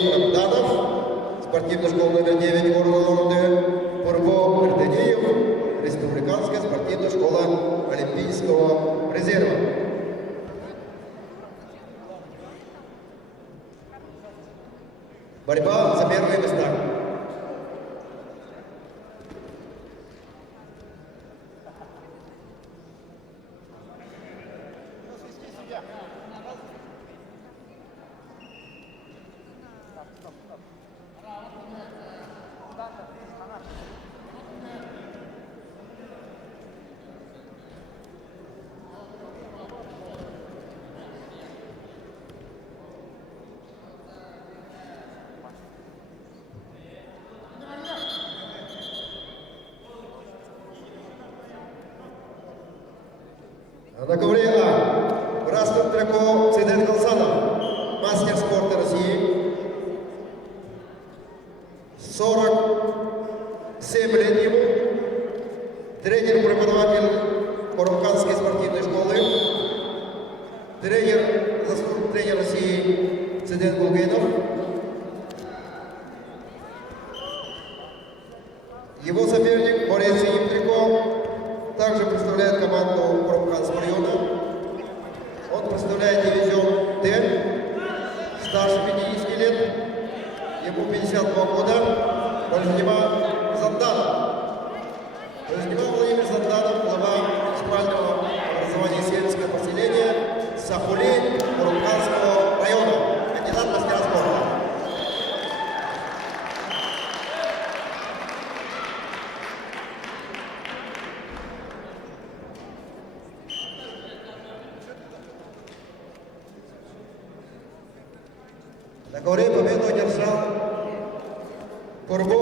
Данов, спортивная школа номер 9 города Ломонды, Пурбо Эрдениев, Республиканская спортивная школа Олимпийского резерва. Борьба за первые места. На ковре А. Красным треку Цидет Калсанов, мастер спорта России. 47 лет ему. Тренер-преподаватель Куруханской спортивной школы. Заслуженный тренер России Цидет Булгенов. Его соперник Борис Имтрико также представляет команду Куруханского района. Он представляет дивизион Т, старше 50 лет, ему 52 года, Владимир Занданов. Владимир Занданов, глава муниципального образования сельского поселения Сахули Куруханского района, кандидат в мастера спорта. На ковре победу одержал Пурбо